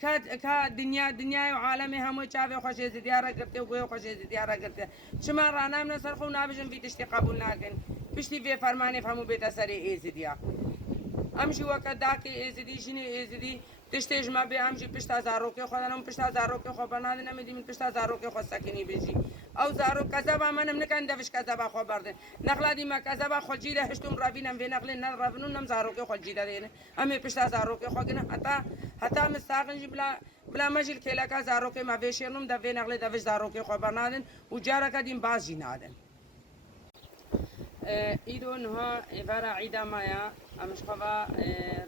کا دنیای و عالمی هموی چاوی خوشی زدیاره کرده و گوی خوشی زدیاره کرده شما رانام نسر خو نابجن وی تشتی قبول نکن پشتی وی فرمانی فهمو بیت سری ایزدیا امشي وكداكي ازدي شنو ازدي تشتيج ما بي امشي بشتا زاروكي خدانم بشتا زاروكي خو بنادن مدي من بشتا زاروكي خو سكني بيجي او زارو كذبا من نكن دفش كذبا خو بردن نخلا دي ما كذبا خو جيده هشتم رابينم في نخل نر رابنون نم زاروكي خو جيده دين امي بشتا زاروكي خو كنا حتى مستاقن بلا مجل كيلا زاروكي ما فيشيرنم دفي نخل دفش زاروكي خو بنادن وجارك دين باز جينادن ایدو نها عبارة عيدا مايا امش خبا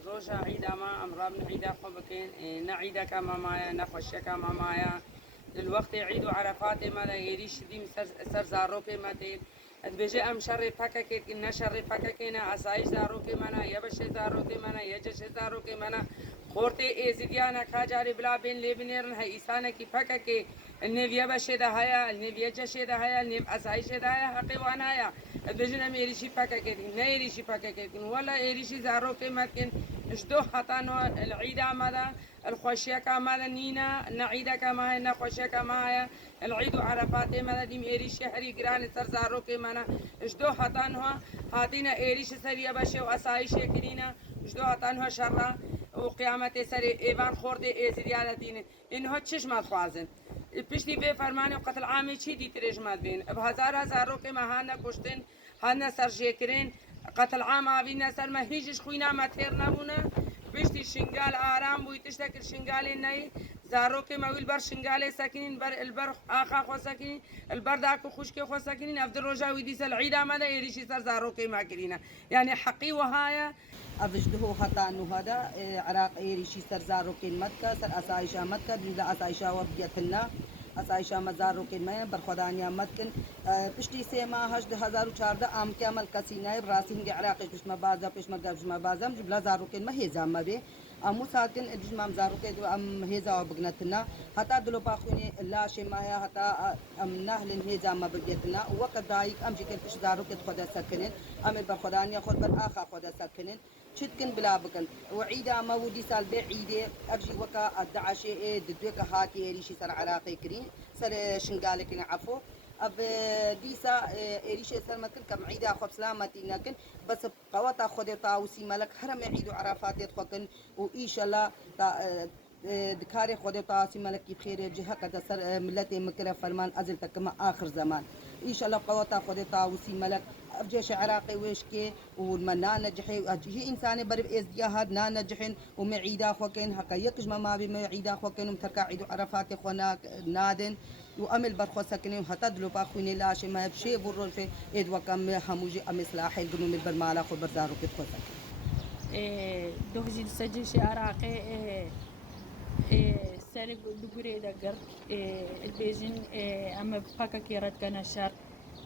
روجا عيدا ما امرام عيدا خبكين نعيدا كما مايا نخوشيا كما مايا الوقت عيدو عرفات ما لا يريش ديم سر زاروكي ما تين بيجي ام شر فككيت ان شر فككينا عسايش زاروكي منا يبش زاروكي منا يجش زاروكي منا خورتي ازديانا كاجاري بلا بين لبنيرن هي انسانه كي فككي النبي يبش ده هيا النبي يجش ده هيا النبي عسايش ده هيا حقي وانا يا بجنا ميريشي فككيت نيريشي فككيت ولا يريشي زاروكي مكن اشدو حطانو العيد ماذا الخوشيه كما نينا نعيدا كما هي خوشيه كما هي العيد عرفات ماذا دي ميريشي شهري جران سر زاروكي منا اشدو حطانها هاتينا ايريش سريا بشه واسايش كرينا اشدو حطانها شر وقيامت سر ايوان خورد ازريالتين انها چشم خوازن پشتی به فرمان قتل عامی چی دی ترجمات بین اب هزارو که مهانا کشتن هانا سر جکرین قتل عام آبینا سر ما هیچش خوینا ما تیر نبونه پشتی شنگال آرام بوی تشتکل شنگال نی زارو که مویل بر شنگال ساکنین بر البر آخا خو ساکنین البر داکو خشک خو ساکنین افضل رجاوی دیس العيد آمده ایریشی سر زارو که ما کرینا یعنی حقی وهایا أفجده حتى أنه هذا عراق إيريشي سر زاروكين متكا سر أسايشا متكا بلا أسايشا وبيتنا أسايشا مزاروكين ما برخدانيا متكن پشتی سه ماه 2014 عام که عمل کسی نایب راسین عراقش پشما بازا پشما بازم جبلا زاروكين ما هزام ما به امو ساكن اجمام زاروكين ام هزا وبغنتنا حتى دلو باخوني لا شمايا حتى ام نهل هزام ما بغيتنا وقت دايك ام جكن پش زاروكين خدا سكنن ام برخدانيا خود بر اخا خدا سكنن شتكن بلا بكن وعيدا مودي سال بعيدة أرجي وكا الدعشة ددوك هاكي إيريشي سر عراقي كرين سر شنقالك نعفو أب ديسا إيريشي سر مكن كم عيدا خب سلامتي نكن بس قواتا خدي طاوسي ملك حرم عيدو عرفات يتخوكن وإيش الله دكاري خدي طاوسي ملك بخير جهة كذا سر ملتي مكرة فرمان أزل تكما آخر زمان إيش الله قواتا خدي طاوسي ملك جيش عراقي ويشكي والمنا نجحي هي إنسانة برب إزدياهاد نا نجحين ومعيدا خوكين هكا يكجما ما بمعيدا خوكين ومتركا عيدو عرفات خونا نادن وأمل برخو سكنين وهتدلو باخويني لاشي ما بشي برول في إد وكم هموجي أمسلاحي القنوم البرمالة خو برزارو كت خو سكن دوجي سجيش عراقي سرق دقوري دقر البيجين أما بقاكا كيرات كان شر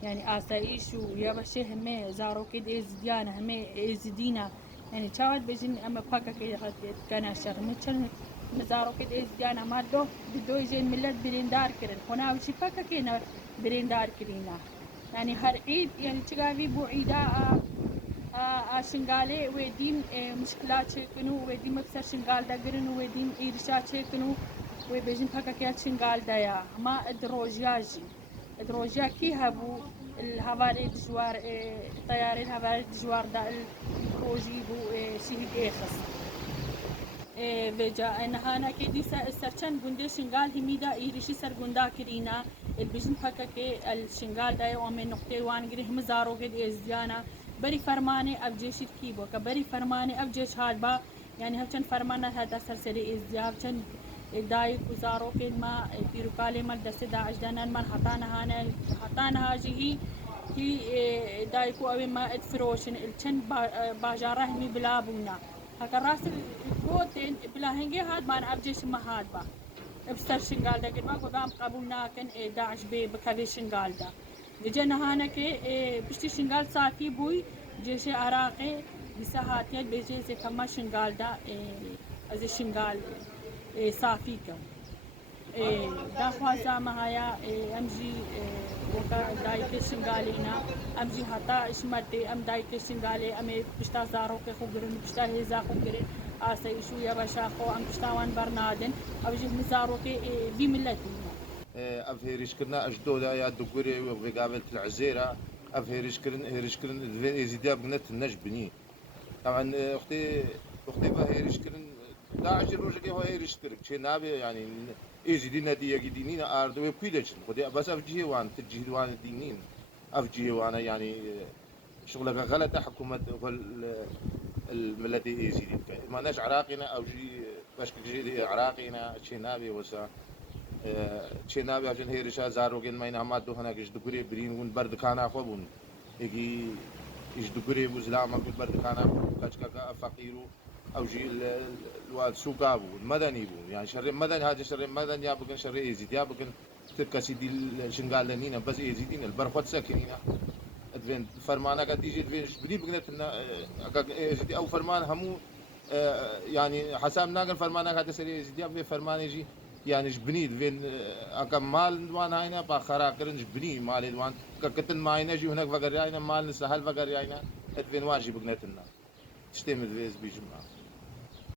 يعني آسايش ويابشي همه زاروكيد ازديانا همه ازدينا يعني شاهد بجن اما باكا كي كان شر متشل زاروكيد ازديانا ما دو يجين ملت بريندار كرن هنا وشي باكا كينا بريندار كرينا يعني هر عيد يعني تشغافي بو عيدا شنغالي ويدين مشكلات شكنو ويدين مكسر شنغال دقرن ويدين إيرشات شكنو ويبجن باكا كي شنغال دايا ما ادروجياجي دروجيا كي هبو الهواري دجوار طياري الهواري دجوار دا البروجي بو شيء إخص بجا نهانا كي دي سرچن گنده شنغال هميدا إيرشي سر گندا كرينا البجن حكا كي الشنغال دا يوم نقطة وانگري هم زارو قد ازديانا بري فرماني اب جيش كيبو كبري فرماني اب جيش هالبا يعني هفچن فرمانا هذا سرسري ازديا هفچن دايك وزارو كين ما تيروكالي مال دست داعش دانان من حطانا هاجي هي دايكو اوي ما ادفروشن الچن باجاره همي بلابونا هكا راس الكوتين بلا هنجي هاد ما ابجيش ما هاد با ابستر شنغال دا ما قدام قبولنا كان داعش بي بكابي شنغال دا بجنا هانا كي بشتي شنغال صافي بوي جيش عراقي بساحات بيجي زي كما شنغال دا از شنغال صافي كم دا خوازا مهايا امجي وكا دايك شنغالينا امجي حتى اشمرتي ام دايك شنغالي امي بشتا زارو كي خوغرن بشتا هيزا خوغرن آسي شوية بشاخو أم تشتاوان برنادن أو جه مزاروكي في ملتنا أفهريش كرنا أجدودا يا دقوري وبقابلة العزيرة أفهريش كرن إزيديا بنت النجبني طبعا أختي بهيريش كرن داعش روجك هو هيريش كرك شيء نابي يعني إزيدي نادي جدينين أردو بيدشن خدي بس أفجيه وان تجيه وان الدينين أفجيه وانا يعني شغلك غلط حكومة الملتي إزيدي ما ناش عراقينا أو جي باش جي عراقينا شيء نابي وسا چێناوی ئەژن هێرشا زارۆگەن مای هەما دۆ هەناگەشت دگورێ برین ون بەردەکانە خۆ بوون یەکی ئیش دگورێ بوو زلامە بوو بەردەکانە کەچکەکە فەقیر و ئەوژی الواد سووکا بوون مەدەنی بوون یان شەڕێ مەدەن هاجە شەڕێ مەدەن یا بکەن شەڕێ ئێزیدیا بکەن تر کەسی دیل شنگال لە نینە بەس ئێزیدینە بەرخۆت سەکرینە ئەدوێن فەرمانەکە دیژێ دوێنش بری بگنێتنە ئێزیدی ئەو فەرمان هەموو يعني حساب ناقل فرمانك هذا سري زديا بي فرمانيجي يعني جبني دوين اكم مال دوان هاينا باخرا كرنج بني مال دوان كتن ماينا جي هناك فقر ياينا مال نسهل فقر ياينا ادوين واجي بقنتنا تشتم دويز بيجمع